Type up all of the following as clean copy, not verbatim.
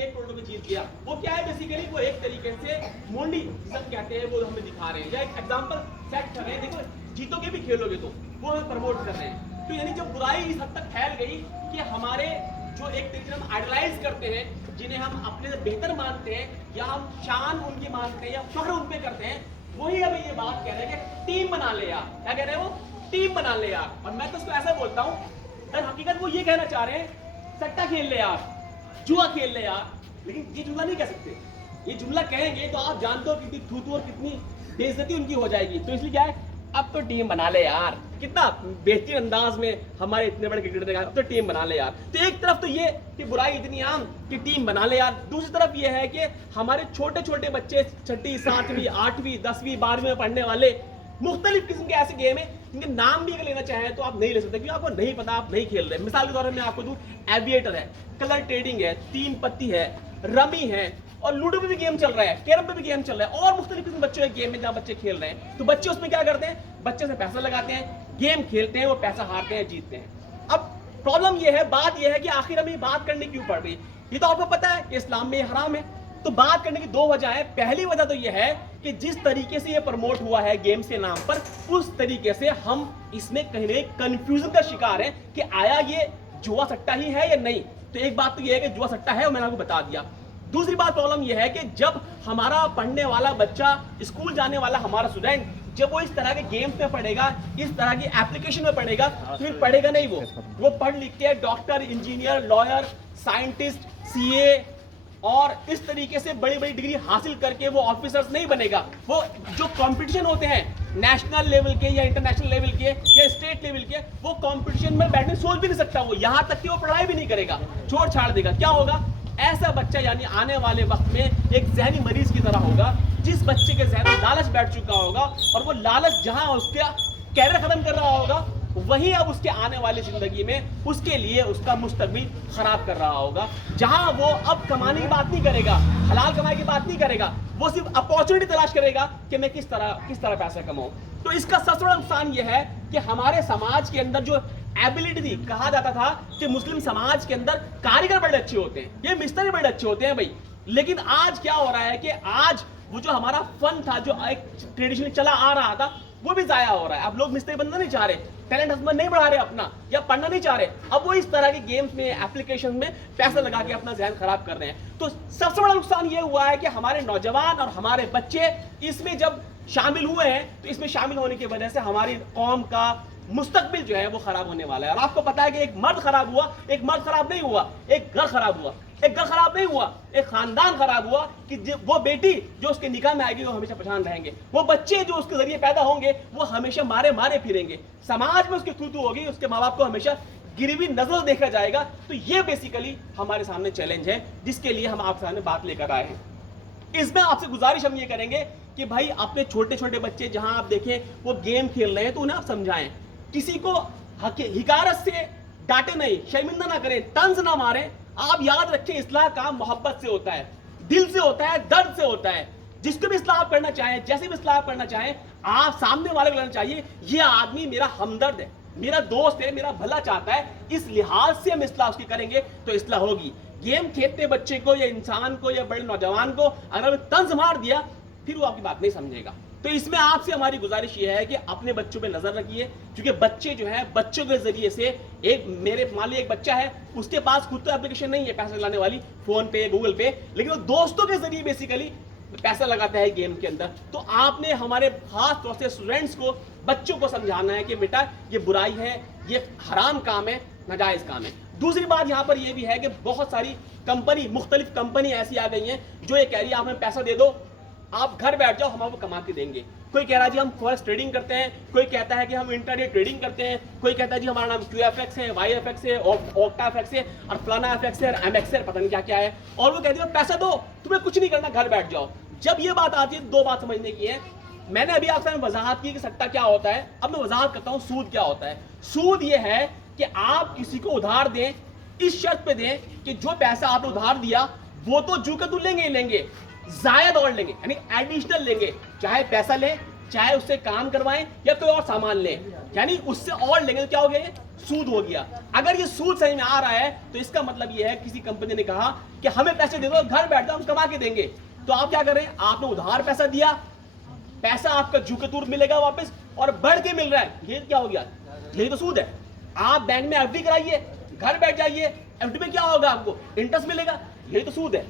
1 करोड़ रुपए जीत गया। वो क्या है बेसिकली, वो एक तरीके से मोंडी सब कहते हैं, वो हमें दिखा रहे हैं या एक एग्जांपल सेट कर रहे हैं, देखो जीतोगे भी खेलोगे तो वो हमें प्रमोट कर रहे हैं। तो यानी जब बुराई इस हद तक फैल गई कि हमारे जो एक तरीके से हम आइडलाइज करते हैं, जिन्हें हम अपने से बेहतर मानते हैं या हम शान उनकी मानते हैं या फख्र उन पे करते हैं, वही हमें ये बात कह रहे हैं कि टीम बना ले यार। क्या कह रहे हैं वो? टीम बना ले यार। और मैं तो उसको ऐसा बोलता हूँ, दर हकीकत वो ये कहना चाह रहे हैं सट्टा खेल ले यार, जुआ खेल ले यार। लेकिन ये जुमला नहीं कह सकते, ये जुमला कहेंगे तो आप जानते हो कितनी थूथू और कितनी बेइज्जती उनकी हो जाएगी। तो इसलिए क्या है, अब तो टीम बना ले यार। कितना बेहतरीन अंदाज में हमारे इतने बड़े क्रिकेटर ने कहा अब तो टीम बना ले यार। तो एक तरफ तो ये कि बुराई इतनी आम कि टीम बना ले यार, दूसरी तरफ ये है कि हमारे छोटे छोटे बच्चे 6वीं 7वीं 8वीं 10वीं 12वीं में पढ़ने वाले मुख्तलिफ किस्म के ऐसे गेम है जिनके नाम भी अगर लेना चाहें तो आप नहीं ले सकते क्योंकि आपको नहीं पता, आप नहीं खेल रहे। मिसाल के तौर पर मैं आपको दूं, एविएटर है, कलर ट्रेडिंग है, 3 पत्ती है, रमी है, और लूडो पे भी गेम चल रहा है, कैरम पे भी गेम चल रहा है, और मुख्तलिफ किस्म बच्चों के गेम में जहाँ बच्चे खेल रहे हैं। तो बच्चे उसमें क्या करते हैं, बच्चे से पैसा लगाते हैं, गेम खेलते हैं, वो पैसा हारते हैं जीतते हैं। अब प्रॉब्लम ये है, बात ये है कि आखिर हमें बात करनी क्यों पड़ रही है। ये तो आपको पता है कि इस्लाम में हराम है। तो बात करने की 2 वजह है। पहली वजह तो ये है कि जिस तरीके से ये प्रमोट हुआ है गेम्स के नाम पर, उस तरीके से हम इसमें कहीं ना कहीं कंफ्यूजन का शिकार है कि आया ये जुआ सट्टा ही है या नहीं। तो एक बात तो ये है कि जुआ सट्टा है और मैंने आपको बता दिया। दूसरी बात प्रॉब्लम यह है कि जब हमारा पढ़ने वाला बच्चा, स्कूल जाने वाला हमारा स्टूडेंट, जब वो इस तरह के गेम्स में पढ़ेगा, इस तरह की एप्लीकेशन में पढ़ेगा, तो फिर पढ़ेगा नहीं। वो पढ़ लिख के doctor, engineer, lawyer, scientist, CA और इस तरीके से बड़ी बड़ी डिग्री हासिल करके वो ऑफिसर्स नहीं बनेगा। वो जो कंपटीशन होते हैं नेशनल लेवल के या इंटरनेशनल लेवल के या स्टेट लेवल के, वो कंपटीशन में बैठने सोच भी नहीं सकता। वो यहाँ तक कि वो पढ़ाई भी नहीं करेगा, छोड़ छाड़ देगा। क्या होगा, ऐसा बच्चा यानी आने वाले वक्त में एक जहनी मरीज की तरह होगा, जिस बच्चे के जहन में लालच बैठ चुका होगा और वो लालच जहां उसका कैरियर खत्म कर रहा होगा, वही अब उसके आने वाली जिंदगी में उसके लिए उसका मुस्तकबिल खराब कर रहा होगा। जहां वो अब कमाने की बात नहीं करेगा, हलाल कमाई की बात नहीं करेगा, वो सिर्फ अपॉर्चुनिटी तलाश करेगा कि मैं किस तरह पैसा कमाऊं। तो इसका सबसे बड़ा नुकसान यह है कि हमारे समाज के अंदर जो एबिलिटी थी, कहा जाता था कि मुस्लिम समाज के अंदर कारीगर बड़े अच्छे होते हैं, ये मिस्त्री बड़े अच्छे होते हैं भाई। लेकिन आज क्या हो रहा है कि आज वो जो हमारा फन था, जो एक ट्रेडिशन चला आ रहा था, वो भी जाया हो रहा है। अब लोग मिस्त्री बनना नहीं चाह रहे, टैलेंट हस्बैंड नहीं बढ़ा रहे अपना, या पढ़ना नहीं चाह रहे। अब वो इस तरह के गेम्स में, एप्लीकेशन में पैसा लगा के अपना ज़हन खराब कर रहे हैं। तो सबसे बड़ा नुकसान ये हुआ है कि हमारे नौजवान और हमारे बच्चे इसमें जब शामिल हुए हैं, तो इसमें शामिल होने की वजह से हमारी कौम का मुस्तकबिल जो है वो खराब होने वाला है। और आपको पता है कि एक मर्द खराब हुआ, एक मर्द खराब नहीं हुआ, एक घर खराब हुआ। एक घर खराब नहीं हुआ, एक खानदान खराब हुआ कि वो बेटी जो उसके निकाह में आएगी वो हमेशा परेशान रहेंगे, वो बच्चे जो उसके जरिए पैदा होंगे वो हमेशा मारे मारे फिरेंगे, समाज में उसकी थू होगी, उसके माँ बाप को हमेशा गिरवी नजर देखा जाएगा। तो ये बेसिकली हमारे सामने चैलेंज है जिसके लिए हम आपके सामने बात लेकर आए हैं। इसमें आपसे गुजारिश हम ये करेंगे कि भाई अपने छोटे छोटे बच्चे जहां आप देखें वो गेम खेल रहे हैं तो उन्हें आप समझाएं, किसी को हिकारत से डांटे नहीं, शर्मिंदा ना करें, तंज ना मारें। आप याद रखें, इस्लाह काम मोहब्बत से होता है, दिल से होता है, दर्द से होता है। जिसको भी इस्लाह करना चाहें, जैसे भी इस्लाह करना चाहें, आप सामने वाले को लगना चाहिए ये आदमी मेरा हमदर्द है, मेरा दोस्त है, मेरा भला चाहता है। इस लिहाज से हम इस्लाह उसकी करेंगे तो इस्लाह होगी। गेम खेलते बच्चे को या इंसान को या बड़े नौजवान को अगर तंज मार दिया फिर वो आपकी बात नहीं समझेगा। तो इसमें आपसे हमारी गुजारिश ये है कि अपने बच्चों पे नजर रखिए, क्योंकि बच्चे जो हैं बच्चों के जरिए से एक मेरे मान लीजिए एक बच्चा है, उसके पास खुद तो एप्लीकेशन नहीं है पैसा लगाने वाली, फोन पे, गूगल पे, लेकिन वो दोस्तों के जरिए बेसिकली पैसा लगाता है गेम के अंदर। तो आपने हमारे खास तौर से स्टूडेंट्स को, बच्चों को समझाना है कि बेटा ये बुराई है, ये हराम काम है, नाजायज काम है। दूसरी बात यहाँ पर यह भी है कि बहुत सारी कंपनी, मुख्तलिफ कंपनी ऐसी आ गई हैं जो ये कह रही है आप हमें पैसा दे दो, आप घर बैठ जाओ, हम आपको कमा के देंगे। कोई कह रहा है जी हम फॉरेक्स ट्रेडिंग करते हैं, कोई कहता है कि हम इंट्राडे ट्रेडिंग करते हैं, कोई कहता है जी हमारा नाम QFX है, YFX है, OctaFX है और फलाना FX है, MX है, पता नहीं क्या क्या है। और वो कहते हैं पैसा दो, तुम्हें कुछ नहीं करना, घर बैठ जाओ। जब ये बात आती है 2 बात समझने की है। मैंने अभी आपसे वजाहत की कि सट्टा क्या होता है, अब मैं वजाहत करता हूँ सूद क्या होता है। सूद ये है कि आप किसी को उधार दें, इस शर्त पे दें कि जो पैसा आपने उधार दिया वो तो जू के तू लेंगे ही लेंगे, जायद और लेंगे, यानी एडिशनल लेंगे, चाहे पैसा लें, चाहे उससे काम करवाएं या कोई और सामान लें। यानी उससे और लेंगे तो क्या हो गया, ये सूद हो गया। अगर ये सूद सही में आ रहा है तो इसका मतलब ये है किसी कंपनी ने कहा कि हमें पैसे दे दो, घर बैठ जाओ, हम कमा के देंगे। तो आप क्या कर रहे हैं, आपने उधार पैसा दिया, पैसा आपका झुके तुरंत मिलेगा वापस और बढ़ के मिल रहा है, ये क्या हो गया, यही तो सूद है। आप बैंक में एफडी कराइए, घर बैठ जाइए, एफडी में क्या होगा, आपको इंटरेस्ट मिलेगा, यही तो सूद है।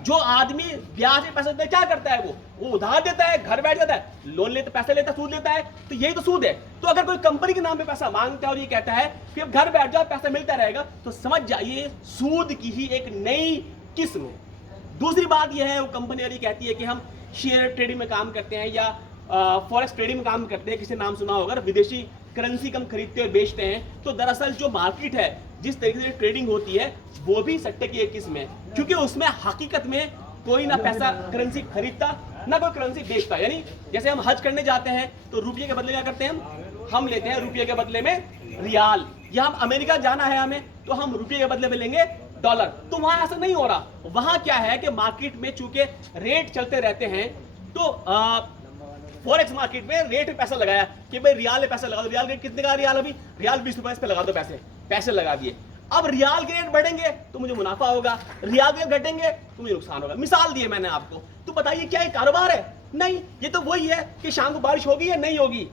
जो आदमी ब्याज में पैसा देता है क्या करता है, वो उधार देता है, घर बैठ जाता है, लोन लेता, पैसे लेता है, सूद लेता है, तो यही तो सूद है। तो अगर कोई कंपनी के नाम पे पैसा मांगता है और ये कहता है कि अब घर बैठ जाओ पैसा मिलता रहेगा, तो समझ जाइए सूद की ही एक नई किस्म है। दूसरी बात यह है, वो कंपनी वाली कहती है कि हम शेयर ट्रेडिंग में काम करते हैं या फॉरेक्स ट्रेडिंग में काम करते हैं, किसी नाम सुना होगा, विदेशी करेंसी कम खरीदते और बेचते हैं। तो दरअसल जो मार्केट है, जिस तरीके से ट्रेडिंग होती है, वो भी सट्टे की एक किस्म है, क्योंकि उसमें हकीकत में कोई ना पैसा करेंसी खरीदता ना कोई करेंसी बेचता। यानी जैसे हम हज करने जाते हैं तो रुपये के बदले क्या करते हैं, हम लेते हैं रुपये के बदले में रियाल, या हम अमेरिका जाना है हमें तो हम रुपये के बदले में लेंगे डॉलर। तो वहां ऐसा नहीं हो रहा, वहां क्या है कि मार्केट में चूंकि रेट चलते रहते हैं, तो फॉरेक्स मार्केट में रेट पे पैसा लगाया कि भाई रियाल में पैसा लगा दो, रियाल रेट कितने का, रियाल अभी रियाल 20 रुपए, इस पे लगा दो पैसे लगा दिए। अब रियाल के रेट बढ़ेंगे तो मुझे मुनाफा होगा, रियाल के रेट घटेंगे तो मुझे नुकसान होगा। मिसाल दिए मैंने आपको, तो बताइए क्या ये कारोबार है? नहीं, ये तो वही है कि शाम को बारिश होगी या नहीं होगी,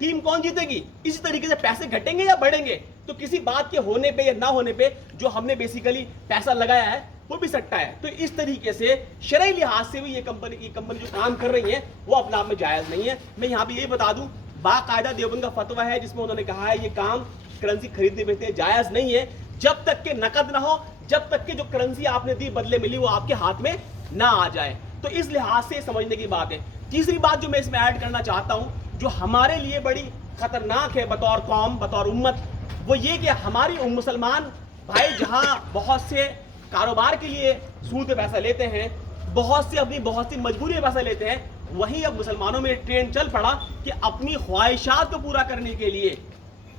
टीम कौन जीतेगी। इसी तरीके से पैसे घटेंगे या बढ़ेंगे, तो किसी बात के होने पे या ना होने पे जो हमने बेसिकली पैसा लगाया है वो भी सट्टा है। तो इस तरीके से शरई लिहाज से भी ये कंपनी जो काम कर रही है वो अपने आप में जायज नहीं है। मैं यहाँ पे यही बता दूं, बाकायदा देवबंद का फतवा है जिसमें उन्होंने कहा है ये काम करेंसी खरीदने बेचने जायज नहीं है, जब तक के नकद ना हो, जब तक के जो करेंसी आपने दी बदले मिली वो आपके हाथ में ना आ जाए। तो इस लिहाज से समझने की बात है। तीसरी बात जो मैं इसमें ऐड करना चाहता हूं, जो हमारे लिए बड़ी खतरनाक है बतौर कौम, बतौर उम्मत, वो ये कि हमारी मुसलमान भाई जहां बहुत से कारोबार के लिए सूद पे पैसा लेते हैं, बहुत सी मजबूरी में पैसा लेते हैं, वहीं अब मुसलमानों में ट्रेंड चल पड़ा कि अपनी ख्वाहिशात को पूरा करने के लिए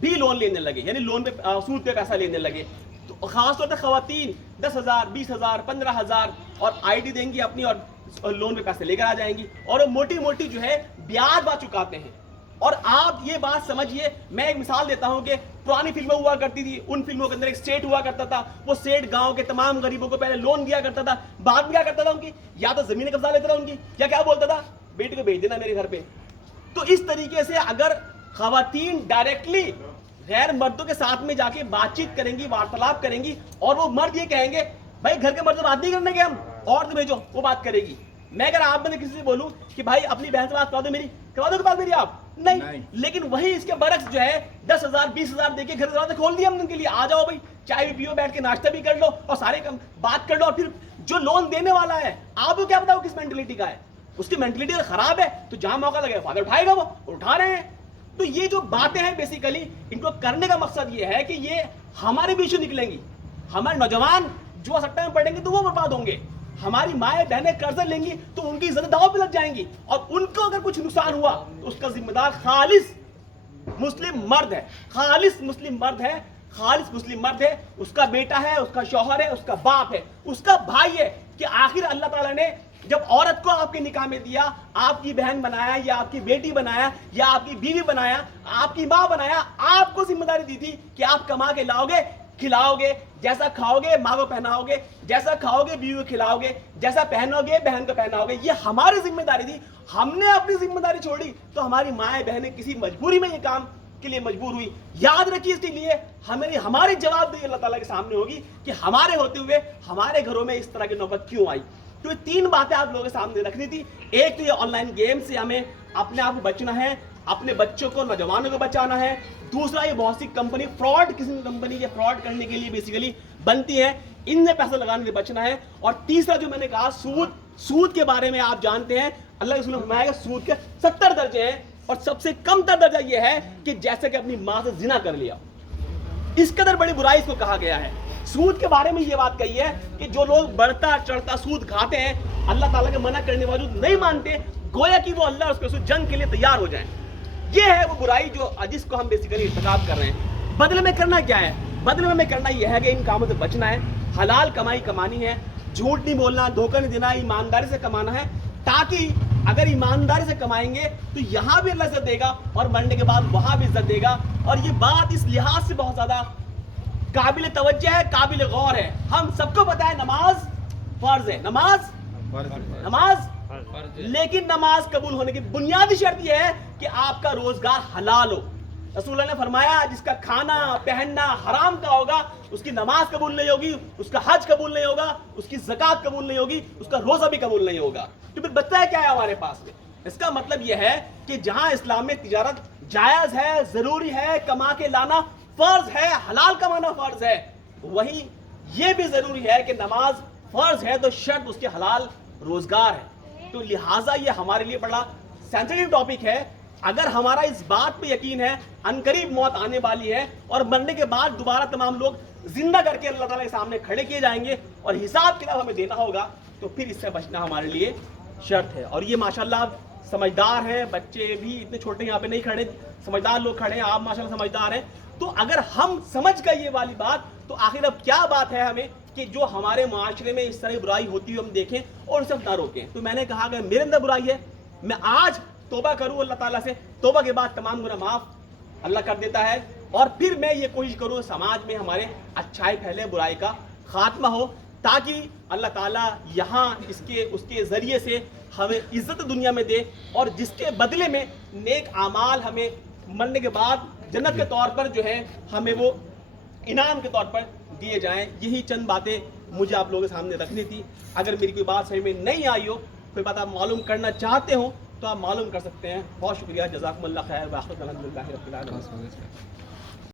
भी लोन लेने लगे, यानी लोन पे सूद पे पैसा लेने लगे। तो खासतौर पर खवातीन 10,000, 20,000, 15,000 और आईडी देंगी अपनी और लोन पे पैसे लेकर आ जाएंगी और मोटी मोटी जो है ब्याज बात चुकाते हैं। और आप ये बात समझिए, मैं एक मिसाल देता हूं कि पुरानी फिल्में हुआ करती थी, उन फिल्मों के अंदर एक सेठ हुआ करता था, वो सेठ गांव के तमाम गरीबों को पहले लोन दिया करता था, बाद में क्या करता था उनकी या तो जमीन कब्जा लेता था उनकी, या क्या बोलता था, बेटी को भेज देना मेरे घर पे। तो इस तरीके से अगर खवातीन डायरेक्टली गैर मर्दों के साथ में जाके बातचीत करेंगी, वार्तालाप करेंगी, और वो मर्द ये कहेंगे भाई घर के मर्द से बात नहीं करने के, हम औरत भेजो, वो बात करेगी। मैं अगर आप में किसी से बोलूं कि भाई अपनी बहन से बात करवा दो मेरी, करवा दो बात मेरी आप? नहीं। लेकिन वही इसके बरक्स जो है 10,000, 20,000 देके घर दरवाजा खोल दिया हमने उनके लिए, आ जाओ भाई चाय भी पियो, बैठ के नाश्ता भी कर लो और सारे कम बात कर लो। और फिर जो लोन देने वाला है आपको क्या बताओ किस मेंटेलिटी का है, उसकी मेंटेलिटी अगर खराब है तो जहां मौका लगेगा फायदा उठाएगा, वो उठा रहे हैं। तो ये जो बातें हैं बेसिकली इनको करने का मकसद ये है कि ये हमारे बीच से निकलेंगी, हमारे नौजवान जो सट्टा में पड़ेंगे तो वो बर्बाद होंगे, हमारी माएँ बहनें कर्ज लेंगी तो उनकी इज्जत दांव पे लग जाएंगी, और उनको अगर कुछ नुकसान हुआ तो उसका जिम्मेदार खालिस मुस्लिम मर्द है, खालिस मुस्लिम मर्द है, खालिस मुस्लिम मर्द है, उसका बेटा है, उसका शौहर है, उसका बाप है, उसका भाई है। कि आखिर अल्लाह ताला ने जब औरत को आपके निकाह में दिया, आपकी बहन बनाया या आपकी बेटी बनाया या आपकी बीवी बनाया, आपकी माँ बनाया, आपको जिम्मेदारी दी थी कि आप कमा के लाओगे, खिलाओगे, जैसा खाओगे माँ को पहनाओगे, जैसा खाओगे बीवी को खिलाओगे, जैसा पहनोगे बहन को पहनाओगे, ये हमारी जिम्मेदारी थी। हमने अपनी जिम्मेदारी छोड़ी तो हमारी माएँ बहनें किसी मजबूरी में ये काम के लिए मजबूर हुई। याद रखिए, इसके लिए हमारी जवाबदेही अल्लाह ताला के सामने होगी कि हमारे होते हुए हमारे घरों में इस तरह की नौबत क्यों आई। तो ये तीन बातें आप लोगों के सामने रखनी थी। एक तो ये ऑनलाइन गेम से हमें अपने आप को बचना है, अपने बच्चों को, नौजवानों को बचाना है। दूसरा, ये बहुत सी कंपनी फ्रॉड, किसी कंपनी के फ्रॉड करने के लिए बेसिकली बनती है, इनमें पैसा लगाने से बचना है। और तीसरा जो मैंने कहा, सूद के बारे में आप जानते हैं, अल्लाह के रसूल ने फरमाया सूद के 70 दर्जे हैं, और सबसे कम तर दर्जा यह है कि जैसे कि अपनी माँ से जिना कर लिया। इस कदर बड़ी बुराई इसको कहा गया है। सूद के बारे में ये बात कही है कि जो लोग बढ़ता चढ़ता सूद खाते हैं, अल्लाह ताला के मना करने बावजूद नहीं मानते, गोया कि वो अल्लाह और उसके रसूल जंग के लिए तैयार हो जाएं। ये है वो बुराई जो जिसको हम बेसिकली इर्तिकाब कर रहे हैं। बदले में करना क्या है? बदले में करना यह है कि इन कामों से बचना है, हलाल कमाई कमानी है, झूठ नहीं बोलना, धोखा नहीं देना, ईमानदारी से कमाना है, ताकि اگر ایمانداری سے کمائیں گے تو یہاں بھی اللہ عزت دے گا اور مرنے کے بعد وہاں بھی عزت دے گا. اور یہ بات اس لحاظ سے بہت زیادہ قابل توجہ ہے, قابل غور ہے. ہم سب کو پتا ہے نماز فرض ہے, نماز لیکن نماز قبول ہونے کی بنیادی شرط یہ ہے کہ آپ کا روزگار حلال ہو. رسول اللہ نے فرمایا جس کا کھانا پہننا حرام کا ہوگا اس کی نماز قبول نہیں ہوگی, اس کا حج قبول نہیں ہوگا, اس کی زکوٰۃ قبول نہیں ہوگی, اس کا روزہ بھی قبول نہیں ہوگا. تو پھر بچتا ہے کیا ہے ہمارے پاس میں؟ اس کا مطلب یہ ہے کہ جہاں اسلام میں تجارت جائز ہے, ضروری ہے, کما کے لانا فرض ہے, حلال کمانا فرض ہے, وہیں یہ بھی ضروری ہے کہ نماز فرض ہے تو شرط اس کے حلال روزگار ہے. تو لہٰذا یہ ہمارے لیے بڑا سینسٹیو ٹاپک ہے. اگر ہمارا اس بات پہ یقین ہے عنقریب موت آنے والی ہے اور مرنے کے بعد دوبارہ تمام لوگ زندہ کر کے اللہ تعالیٰ کے سامنے کھڑے کیے جائیں گے اور حساب کتاب ہمیں دینا ہوگا, تو پھر اس سے بچنا ہمارے لیے شرط ہے. اور یہ ماشاءاللہ آپ سمجھدار ہیں, بچے بھی اتنے چھوٹے یہاں پہ نہیں کھڑے, سمجھدار لوگ کھڑے ہیں, آپ ماشاءاللہ سمجھدار ہیں. تو اگر ہم سمجھ گئے یہ والی بات تو آخر اب کیا بات ہے ہمیں کہ جو ہمارے معاشرے میں اس طرح برائی ہوتی ہوئی ہم دیکھیں اور اسے نہ روکیں. تو میں نے کہا کہ میرے اندر برائی ہے, میں آج توبہ کروں اللہ تعالیٰ سے, توبہ کے بعد تمام گناہ معاف اللہ کر دیتا ہے, اور پھر میں یہ کوشش کروں سماج میں ہمارے اچھائی پھیلے, برائی کا خاتمہ ہو, تاکہ اللہ تعالیٰ یہاں اس کے ذریعے سے ہمیں عزت دنیا میں دے اور جس کے بدلے میں نیک اعمال ہمیں مرنے کے بعد جنت کے طور پر جو ہے ہمیں وہ انعام کے طور پر دیے جائیں. یہی چند باتیں مجھے آپ لوگوں کے سامنے رکھنی تھی. اگر میری کوئی بات سمجھ میں نہیں آئی ہو, کوئی بات آپ معلوم کرنا چاہتے ہوں تو آپ معلوم کر سکتے ہیں. بہت شکریہ, جزاکم اللہ خیر. الحمد للہ رب العالمین.